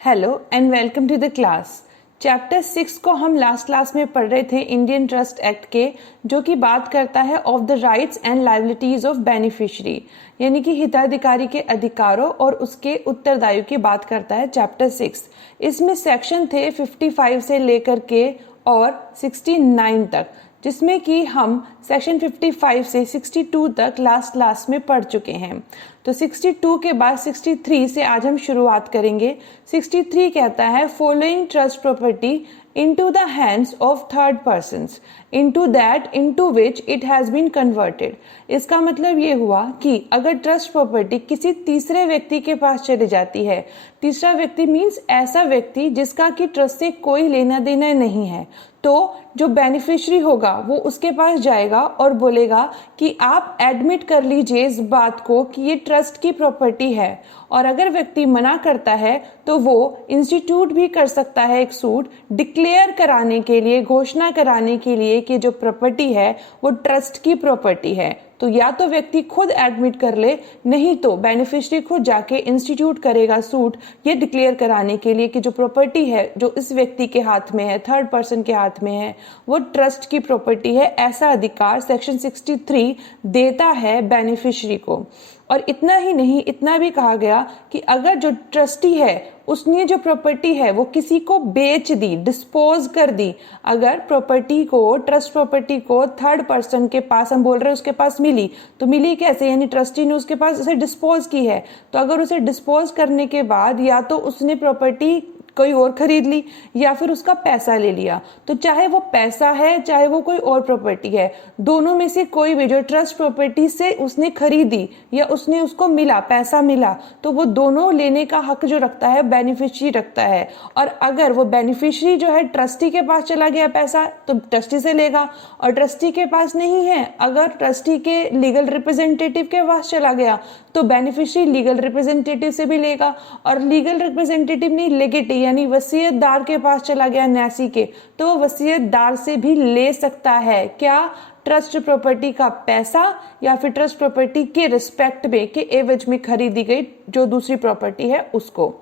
Hello and welcome to the class. Chapter 6 को हम last class में पढ़ रहे थे इंडियन ट्रस्ट एक्ट के, जो कि बात करता है of the rights and liabilities of beneficiary, यानी कि हिताधिकारी के अधिकारों और उसके उत्तरदायियों की बात करता है चैप्टर 6। इसमें सेक्शन थे 55 से लेकर के और 69 तक, जिसमें कि हम सेक्शन 55 से 62 तक लास्ट क्लास में पढ़ चुके हैं। तो 62 के बाद 63 से आज हम शुरुआत करेंगे। 63 कहता है following trust property into the hands of third persons into that into which it has been converted। इसका मतलब ये हुआ कि अगर ट्रस्ट प्रॉपर्टी किसी तीसरे व्यक्ति के पास चली जाती है, तीसरा व्यक्ति मीन्स ऐसा व्यक्ति जिसका कि ट्रस्ट से कोई लेना देना नहीं है, तो जो बेनिफिशियरी होगा वो उसके पास जाएगा और बोलेगा कि आप एडमिट कर लीजिए इस बात को कि ये ट्रस्ट की प्रॉपर्टी है। और अगर व्यक्ति मना करता है तो वो इंस्टीट्यूट भी कर सकता है एक सूट डिक्लेयर कराने के लिए, घोषणा कराने के लिए कि जो प्रॉपर्टी है वो ट्रस्ट की प्रॉपर्टी है। तो या तो व्यक्ति खुद एडमिट कर ले, नहीं तो बेनिफिशियरी खुद जाके इंस्टीट्यूट करेगा सूट ये डिक्लेयर कराने के लिए कि जो प्रॉपर्टी है जो इस व्यक्ति के हाथ में है, थर्ड पर्सन के हाथ में है, वो ट्रस्ट की प्रॉपर्टी है। ऐसा अधिकार सेक्शन 63 देता है बेनिफिशियरी को। और इतना ही नहीं, इतना भी कहा गया कि अगर जो ट्रस्टी है उसने जो प्रॉपर्टी है वो किसी को बेच दी, डिस्पोज कर दी, अगर प्रॉपर्टी को, ट्रस्ट प्रॉपर्टी को थर्ड पर्सन के पास, हम बोल रहे हैं उसके पास मिली, तो मिली कैसे, यानी ट्रस्टी ने उसके पास उसे डिस्पोज की है। तो अगर उसे डिस्पोज करने के बाद या तो उसने प्रॉपर्टी कोई और खरीद ली या फिर उसका पैसा ले लिया, तो चाहे वो पैसा है चाहे वो कोई और प्रॉपर्टी है, दोनों में से कोई भी जो ट्रस्ट प्रॉपर्टी से उसने खरीदी या उसने उसको मिला, पैसा मिला, तो वो दोनों लेने का हक जो रखता है बेनिफिशियरी रखता है। और अगर वो बेनिफिशियरी जो है ट्रस्टी के पास चला गया पैसा, तो ट्रस्टी से लेगा, और ट्रस्टी के पास नहीं है, अगर ट्रस्टी के लीगल रिप्रेजेंटेटिव के पास चला गया तो बेनिफिशियरी लीगल रिप्रेजेंटेटिव से भी लेगा, और लीगल रिप्रेजेंटेटिव नहीं, लेगेटी यानी वसीयतदार के पास चला गया, न्यासी के, तो वो वसीयतदार से भी ले सकता है। क्या? ट्रस्ट प्रॉपर्टी का पैसा या फिर ट्रस्ट प्रॉपर्टी के रिस्पेक्ट में, के एवज में खरीदी गई जो दूसरी प्रॉपर्टी है उसको।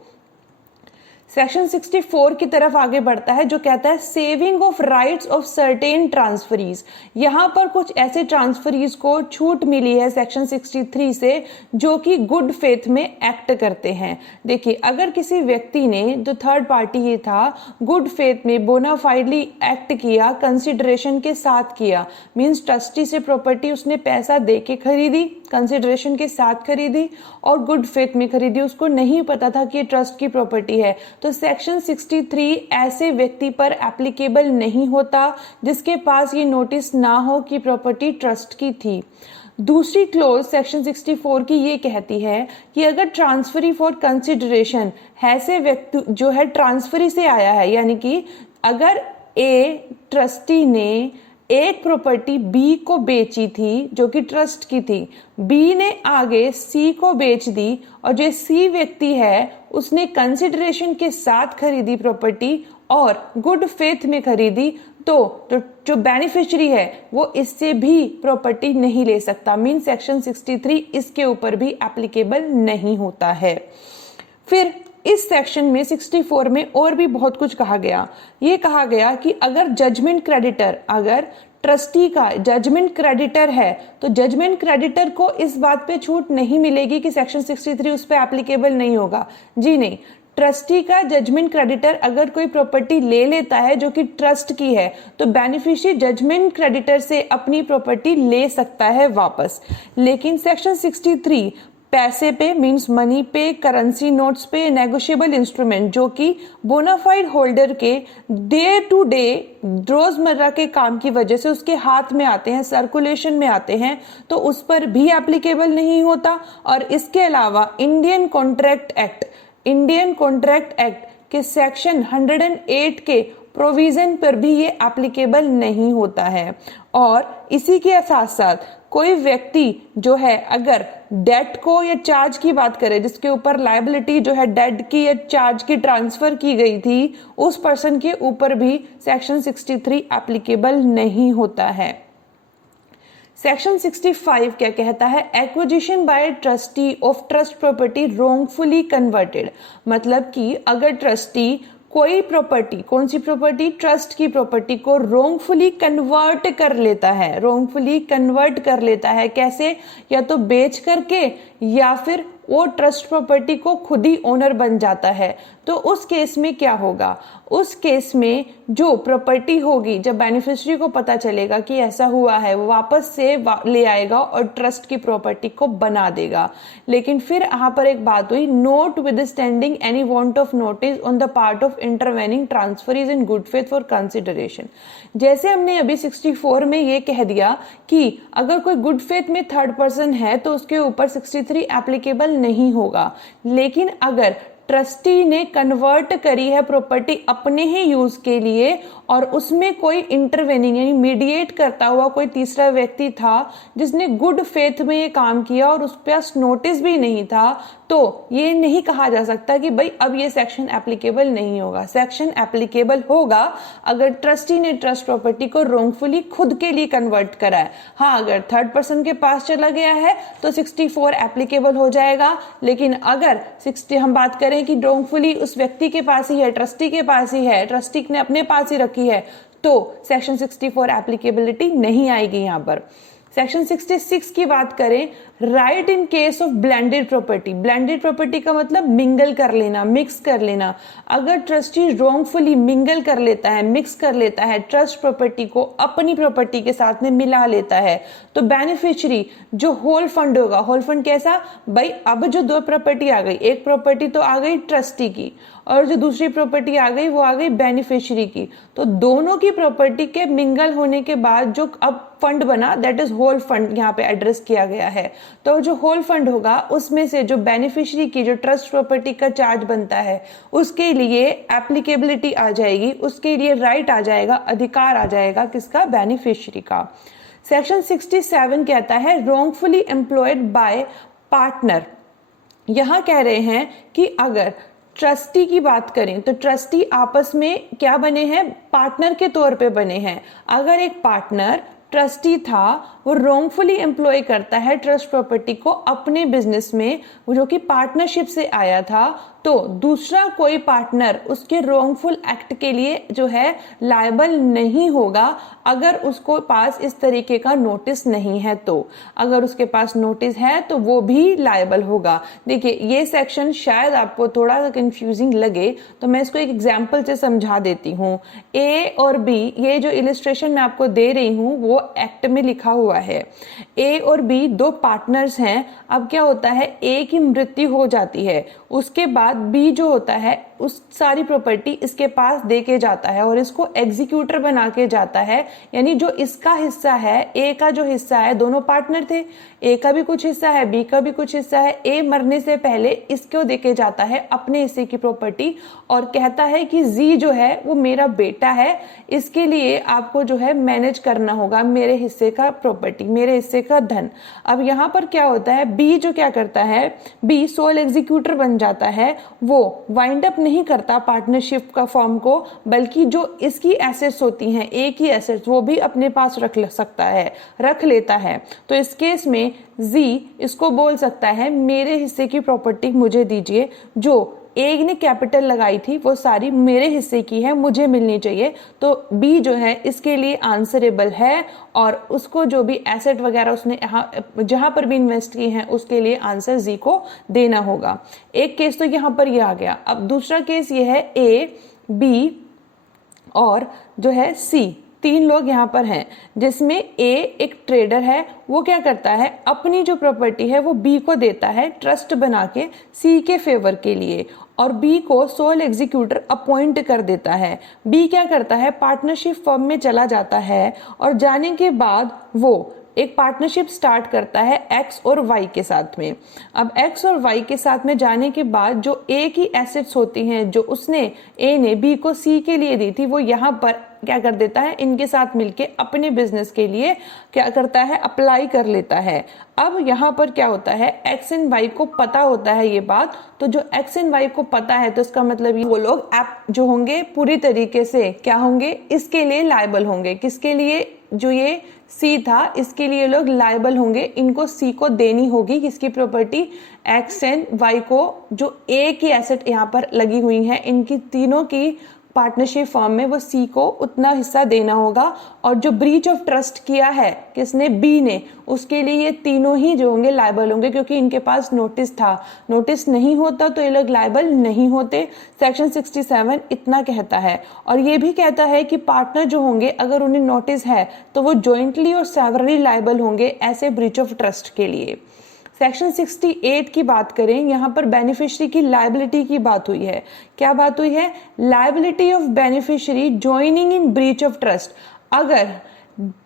सेक्शन 64 की तरफ आगे बढ़ता है, जो कहता है saving of rights of certain transferees. यहाँ पर कुछ ऐसे ट्रांसफरीज को छूट मिली है सेक्शन 63 से, जो कि गुड फेथ में एक्ट करते हैं। देखिए, अगर किसी व्यक्ति ने, जो थर्ड पार्टी ही था, गुड फेथ में बोनाफाइडली एक्ट किया, कंसिडरेशन के साथ किया, मीन्स ट्रस्टी से प्रॉपर्टी उसने पैसा दे के खरीदी, कंसिडरेशन के साथ खरीदी और गुड फेथ में खरीदी, उसको नहीं पता था कि ये ट्रस्ट की प्रॉपर्टी है, तो सेक्शन 63 ऐसे व्यक्ति पर एप्लीकेबल नहीं होता जिसके पास ये नोटिस ना हो कि प्रॉपर्टी ट्रस्ट की थी। दूसरी क्लोज सेक्शन 64 की ये कहती है कि अगर ट्रांसफरी फॉर कंसिडरेशन ऐसे व्यक्ति जो है ट्रांसफरी से आया है, यानी कि अगर ए ट्रस्टी ने एक प्रॉपर्टी बी को बेची थी जो कि ट्रस्ट की थी, बी ने आगे सी को बेच दी, और जो सी व्यक्ति है उसने कंसिडरेशन के साथ खरीदी प्रॉपर्टी और गुड फेथ में खरीदी, तो जो बेनिफिशियरी है वो इससे भी प्रॉपर्टी नहीं ले सकता। मीन सेक्शन 63 इसके ऊपर भी एप्लीकेबल नहीं होता है। फिर इस सेक्शन में 64 में और भी बहुत कुछ कहा गया। ये कहा गया कि अगर जजमेंट क्रेडिटर, अगर ट्रस्टी का जजमेंट क्रेडिटर है, तो जजमेंट क्रेडिटर को इस बात पे छूट नहीं मिलेगी कि सेक्शन 63 उस पर एप्लीकेबल नहीं होगा। जी नहीं, ट्रस्टी का जजमेंट क्रेडिटर अगर कोई प्रॉपर्टी ले लेता है जो कि ट्रस्ट की है, तो बेनिफिशियरी जजमेंट क्रेडिटर से अपनी प्रॉपर्टी ले सकता है वापस। लेकिन सेक्शन 63 पैसे पे, मींस मनी पे, करेंसी नोट्स पे, नेगोशिएबल इंस्ट्रूमेंट जो कि बोनाफाइड होल्डर के डे टू डे रोजमर्रा के काम की वजह से उसके हाथ में आते हैं, सर्कुलेशन में आते हैं, तो उस पर भी एप्लीकेबल नहीं होता। और इसके अलावा इंडियन कॉन्ट्रैक्ट एक्ट के सेक्शन 108 के प्रोविजन पर भी ये एप्लीकेबल नहीं होता है। और इसी के साथ साथ कोई व्यक्ति जो है अगर डेट को या चार्ज की बात करे, जिसके ऊपर लायबिलिटी जो है डेट की या चार्ज की ट्रांसफर की गई थी, उस पर्सन के ऊपर भी सेक्शन 63 एप्लीकेबल नहीं होता है। सेक्शन 65 क्या कहता है? Acquisition by trustee of trust property wrongfully converted. मतलब कि अगर ट्रस्टी कोई प्रॉपर्टी, कौन सी प्रॉपर्टी? ट्रस्ट की प्रॉपर्टी को रोंगफुली कन्वर्ट कर लेता है, रोंगफुली कन्वर्ट कर लेता है। कैसे? या तो बेच करके या फिर वो ट्रस्ट प्रॉपर्टी को खुद ही ओनर बन जाता है। तो उस केस में क्या होगा? उस केस में जो प्रॉपर्टी होगी, जब बेनिफिशियरी को पता चलेगा कि ऐसा हुआ है, वो वापस से ले आएगा और ट्रस्ट की प्रॉपर्टी को बना देगा। लेकिन फिर यहाँ पर एक बात हुई, note with standing any want of notice on the part of intervening transfer is in good faith for consideration. जैसे हमने अभी 64 में ये कह दिया कि अगर कोई गुड फेथ में थर्ड पर्सन है तो उसके ऊपर 63 एप्लीकेबल नहीं होगा। लेकिन अगर ट्रस्टी ने कन्वर्ट करी है प्रॉपर्टी अपने ही यूज के लिए और उसमें कोई इंटरवेनिंग यानी मीडिएट करता हुआ कोई तीसरा व्यक्ति था जिसने गुड फेथ में ये काम किया और उस पर नोटिस भी नहीं था, तो ये नहीं कहा जा सकता कि भाई अब ये सेक्शन एप्लीकेबल नहीं होगा। सेक्शन एप्लीकेबल होगा अगर ट्रस्टी ने ट्रस्ट प्रॉपर्टी को रोंगफुली खुद के लिए कन्वर्ट करा है। हाँ, अगर थर्ड पर्सन के पास चला गया है तो 64 एप्लीकेबल हो जाएगा। लेकिन अगर 60 हम बात करें कि रोंगफुली उस व्यक्ति के पास ही है, ट्रस्टी के पास ही है, ट्रस्टी ने अपने पास ही रखी है, तो सेक्शन 64 एप्लीकेबिलिटी नहीं आएगी। यहाँ पर सेक्शन 66 की बात करें, right in case of blended property. Blended property का मतलब मिंगल कर लेना, मिक्स कर लेना। अगर ट्रस्टी रोंगफुली मिंगल कर लेता है, मिक्स कर लेता है, ट्रस्ट प्रॉपर्टी को अपनी प्रॉपर्टी के साथ में मिला लेता है, तो बेनिफिशियरी जो होल फंड होगा, होल फंड कैसा? भाई अब जो दो प्रॉपर्टी आ गई, एक प्रॉपर्टी तो आ गई ट्रस्टी की और जो दूसरी प्रॉपर्टी आ गई वो आ गई बेनिफिशियरी की। तो दोनों की प्रॉपर्टी के मिंगल होने के बाद जो अब फंड बना, दैट इज होल फंड, यहाँ पे एड्रेस किया गया है। तो जो होल फंड होगा उसमें से जो बेनिफिशियरी की जो ट्रस्ट प्रॉपर्टी का चार्ज बनता है उसके लिए एप्लीकेबिलिटी आ जाएगी, उसके लिए राइट आ जाएगा, अधिकार आ जाएगा किसका? बेनिफिशियरी का। सेक्शन 67 कहता है रोंगफुली एम्प्लॉयड बाय पार्टनर। यहां कह रहे हैं कि अगर ट्रस्टी की बात करें तो ट्रस्टी आपस में क्या बने हैं? पार्टनर के तौर पे बने हैं। अगर एक पार्टनर ट्रस्टी था, वो रोंगफुली एम्प्लॉय करता है ट्रस्ट प्रॉपर्टी को अपने बिजनेस में, जो कि पार्टनरशिप से आया था, तो दूसरा कोई पार्टनर उसके रोंगफुल एक्ट के लिए जो है लायबल नहीं होगा अगर उसको पास इस तरीके का नोटिस नहीं है। तो अगर उसके पास नोटिस है तो वो भी लायबल होगा। देखिए, ये सेक्शन शायद आपको थोड़ा सा कंफ्यूजिंग लगे तो मैं इसको एक एग्जांपल से समझा देती हूँ। ए और बी, ये जो इलिस्ट्रेशन मैं आपको दे रही हूँ वो एक्ट में लिखा हुआ है। ए और बी दो पार्टनर्स हैं। अब क्या होता है, ए की मृत्यु हो जाती है, उसके बाद बी जो होता है उस सारी प्रॉपर्टी इसके पास दे के जाता है और इसको एग्जीक्यूटर बना के जाता है। यानी जो इसका हिस्सा है, ए का जो हिस्सा है, दोनों पार्टनर थे, ए का भी कुछ हिस्सा है, बी का भी कुछ हिस्सा है। ए मरने से पहले इसको दे के जाता है अपने हिस्से की प्रॉपर्टी और कहता है कि जी जो है वो मेरा बेटा है, इसके लिए आपको जो है मैनेज करना होगा मेरे हिस्से का प्रॉपर्टी, मेरे हिस्से का धन। अब यहाँ पर क्या होता है, बी जो क्या करता है, बी सोल एग्जीक्यूटर बन जाता है। वो वाइंड अप नहीं करता पार्टनरशिप का फॉर्म को, बल्कि जो इसकी एसेट्स होती हैं, ए की एसेट्स, वो भी अपने पास रख सकता है, रख लेता है। तो इस केस में जी इसको बोल सकता है मेरे हिस्से की प्रॉपर्टी मुझे दीजिए, जो ए ने कैपिटल लगाई थी वो सारी मेरे हिस्से की है, मुझे मिलनी चाहिए। तो बी जो है इसके लिए आंसरेबल है और उसको जो भी एसेट वगैरह उसने जहां पर भी इन्वेस्ट की है उसके लिए आंसर जी को देना होगा। एक केस तो यहाँ पर ये आ गया। अब दूसरा केस ये है, ए, बी और जो है सी, तीन लोग यहाँ पर हैं, जिसमें ए एक ट्रेडर है, वो क्या करता है अपनी जो प्रॉपर्टी है वो बी को देता है ट्रस्ट बना के सी के फेवर के लिए, और बी को सोल एग्जीक्यूटर अपॉइंट कर देता है। बी क्या करता है, पार्टनरशिप फर्म में चला जाता है और जाने के बाद वो एक पार्टनरशिप स्टार्ट करता है एक्स और वाई के साथ में। अब एक्स और वाई के साथ में जाने के बाद जो ए की एसेट्स होती हैं, जो उसने ए ने बी को सी के लिए दी थी, वो यहाँ पर क्या कर देता है, इनके साथ मिलके अपने बिजनेस के लिए क्या करता है, अप्लाई कर लेता है। अब यहाँ पर क्या होता है, एक्स एंड वाई को पता होता है ये बात, तो जो एक्स एंड वाई को पता है तो इसका मतलब वो लोग जो होंगे पूरी तरीके से क्या होंगे, इसके लिए लायबल होंगे। किसके लिए? जो ये सी था इसके लिए लोग लायबल होंगे, इनको सी को देनी होगी किसकी प्रॉपर्टी, एक्स एंड वाई को, जो ए की एसेट यहाँ पर लगी हुई हैं इनकी तीनों की पार्टनरशिप फॉर्म में वो सी को उतना हिस्सा देना होगा। और जो ब्रीच ऑफ ट्रस्ट किया है किसने, बी ने, उसके लिए ये तीनों ही जो होंगे लायबल होंगे क्योंकि इनके पास नोटिस था। नोटिस नहीं होता तो ये लोग लायबल नहीं होते। सेक्शन 67 इतना कहता है। और ये भी कहता है कि पार्टनर जो होंगे अगर उन्हें नोटिस है तो वो जॉइंटली और सेवरली लायबल होंगे ऐसे ब्रीच ऑफ ट्रस्ट के लिए। सेक्शन 68 की बात करें, यहाँ पर बेनिफिशियरी की लायबिलिटी की बात हुई है। क्या बात हुई है, liability of beneficiary joining in breach of trust. अगर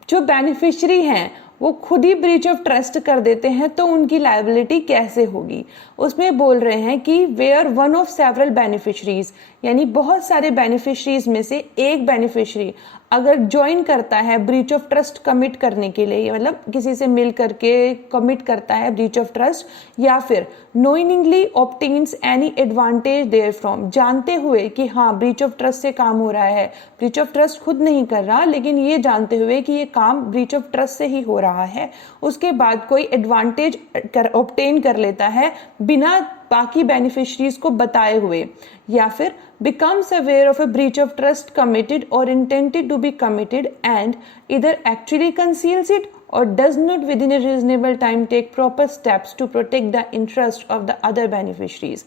जो बेनिफिशियरी हैं वो खुद ही ब्रीच ऑफ ट्रस्ट कर देते हैं तो उनकी लायबिलिटी कैसे होगी। उसमें बोल रहे हैं कि where one of several beneficiaries, यानी बहुत सारे बेनिफिशरीज में से एक बेनिफिशरी अगर ज्वाइन करता है ब्रीच ऑफ ट्रस्ट कमिट करने के लिए, मतलब किसी से मिल करके कमिट करता है ब्रीच ऑफ ट्रस्ट, या फिर knowingly obtains any advantage therefrom, जानते हुए कि हाँ ब्रीच ऑफ ट्रस्ट से काम हो रहा है, ब्रीच ऑफ ट्रस्ट खुद नहीं कर रहा लेकिन ये जानते हुए कि ये काम ब्रीच ऑफ ट्रस्ट से ही हो रहा है, उसके बाद कोई एडवांटेज ऑब्टेन कर लेता है बिना बाकी बेनिफिशरीज को बताए हुए, या फिर becomes aware of a breach of trust committed or intended to be committed and either actually conceals it or does not within a reasonable time take proper steps to protect the interest of the other beneficiaries।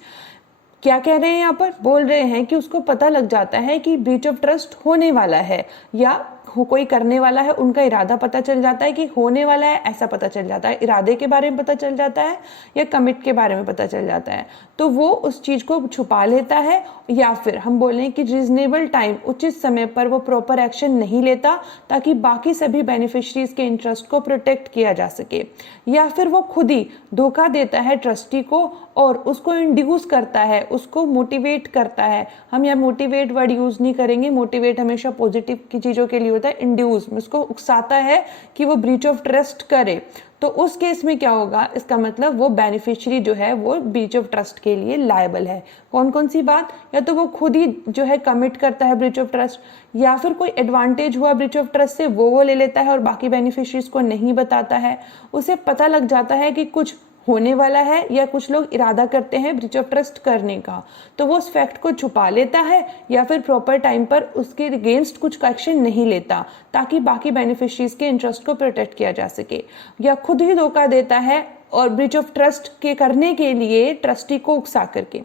क्या कह रहे हैं यहाँ पर, बोल रहे हैं कि उसको पता लग जाता है कि ब्रीच ऑफ ट्रस्ट होने वाला है या कोई करने वाला है, उनका इरादा पता चल जाता है कि होने वाला है, ऐसा पता चल जाता है, इरादे के बारे में पता चल जाता है या कमिट के बारे में पता चल जाता है, तो वो उस चीज को छुपा लेता है, या फिर हम बोलें कि रीजनेबल टाइम, उचित समय पर वो प्रॉपर एक्शन नहीं लेता ताकि बाकी सभी बेनिफिशरीज के इंटरेस्ट को प्रोटेक्ट किया जा सके, या फिर वो खुद ही धोखा देता है ट्रस्टी को और उसको इंड्यूस करता है, उसको मोटिवेट करता है। हम यहाँ मोटिवेट वर्ड यूज नहीं करेंगे, मोटिवेट हमेशा पॉजिटिव की चीजों के लिए होता है, इंड्यूस उसको उकसाता है कि वो ब्रीच ऑफ ट्रस्ट करे, तो उस केस में क्या होगा, इसका मतलब वो बेनिफिशियरी जो है वो ब्रीच ऑफ ट्रस्ट के लिए लायबल है। कौन कौन सी बात, या तो वो खुद ही जो है कमिट करता है ब्रीच ऑफ ट्रस्ट, या फिर कोई एडवांटेज हुआ ब्रीच ऑफ ट्रस्ट से वो ले लेता है और बाकी बेनिफिशरीज को नहीं बताता है, उसे पता लग जाता है कि कुछ होने वाला है या कुछ लोग इरादा करते हैं ब्रीच ऑफ ट्रस्ट करने का, तो वो उस फैक्ट को छुपा लेता है या फिर प्रॉपर टाइम पर उसके अगेंस्ट कुछ एक्शन नहीं लेता ताकि बाकी बेनिफिशरीज के इंटरेस्ट को प्रोटेक्ट किया जा सके, या खुद ही धोखा देता है और ब्रीच ऑफ ट्रस्ट के करने के लिए ट्रस्टी को उकसा करके।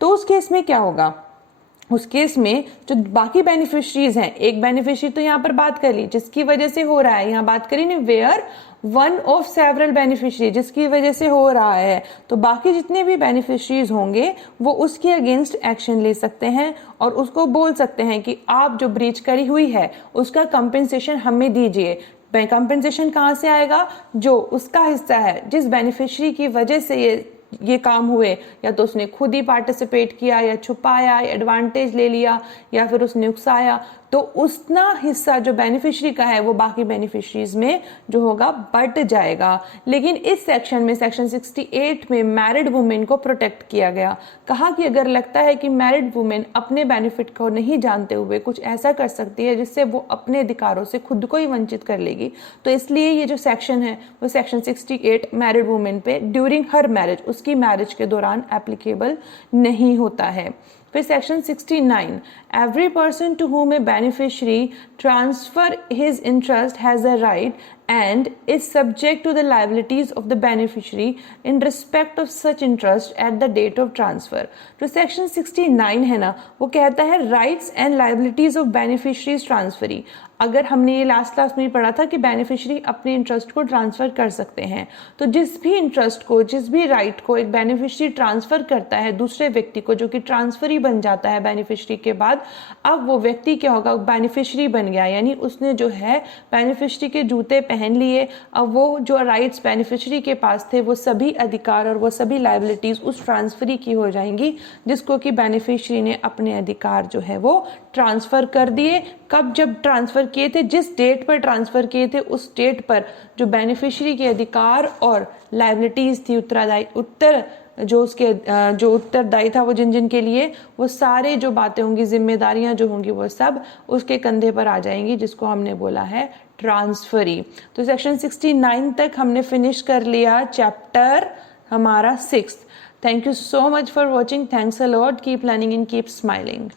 तो उस केस में क्या होगा, उस केस में जो बाकी बेनिफिशरीज हैं, एक बेनिफिशरी तो यहाँ पर बात कर ली जिसकी वजह से हो रहा है, यहाँ बात करी ना where one of several beneficiary, जिसकी वजह से हो रहा है, तो बाकी जितने भी बेनिफिशरीज होंगे वो उसके अगेंस्ट एक्शन ले सकते हैं और उसको बोल सकते हैं कि आप जो ब्रीच करी हुई है उसका कंपेंसेशन हमें दीजिए। कंपेंसेशन कहाँ से आएगा, जो उसका हिस्सा है, जिस बेनिफिशरी की वजह से ये काम हुए, या तो उसने खुद ही पार्टिसिपेट किया या छुपाया या एडवांटेज ले लिया या फिर उसने उकसाया, तो उतना हिस्सा जो बेनिफिशरी का है वो बाकी बेनिफिशरीज में जो होगा बट जाएगा। लेकिन इस सेक्शन में, सेक्शन 68 में मैरिड वुमेन को प्रोटेक्ट किया गया। कहा कि अगर लगता है कि मैरिड वुमेन अपने बेनिफिट को नहीं जानते हुए कुछ ऐसा कर सकती है जिससे वो अपने अधिकारों से खुद को ही वंचित कर लेगी, तो इसलिए ये जो सेक्शन है वो सेक्शन 68 मैरिड वुमेन पे ड्यूरिंग हर मैरिज, उसकी मैरिज के दौरान एप्लीकेबल नहीं होता है। फिर section 69, every person to whom a beneficiary transfer his interest has a right and is subject to the liabilities of the beneficiary in respect of such interest at the date of transfer। जो section 69 है ना, वो कहता है rights and liabilities of beneficiaries transferee. अगर हमने ये last class में पढ़ा था कि बेनिफिशरी अपने इंटरेस्ट को ट्रांसफर कर सकते हैं, तो जिस भी इंटरेस्ट को, जिस भी राइट को एक बेनिफिशरी ट्रांसफर करता है दूसरे व्यक्ति को, जो कि ट्रांसफर ही बन जाता है बेनिफिशरी के बाद, अब वो व्यक्ति क्या होगा, बेनिफिशरी बन गया, यानी उसने जो है बेनिफिशरी के जूते पहन लिए। अब वो जो राइट्स बेनिफिशरी के पास थे वो सभी अधिकार और वो सभी लाइबिलिटीज उस ट्रांसफरी की हो जाएंगी जिसको कि बेनिफिशरी ने अपने अधिकार जो है वो ट्रांसफर कर दिए। कब, जब ट्रांसफर किए थे, जिस डेट पर ट्रांसफर किए थे उस डेट पर जो बेनिफिशरी के अधिकार और लाइबिलिटीज थी, जो उत्तरदायी था वो जिन जिन के लिए, वो सारे जो बातें होंगी, जिम्मेदारियां जो होंगी, वो सब उसके कंधे पर आ जाएंगी, जिसको हमने बोला है ट्रांसफरी। तो सेक्शन 69 तक हमने फिनिश कर लिया चैप्टर हमारा 6th। Thank you so much for watching. Thanks a lot. Keep learning and keep smiling.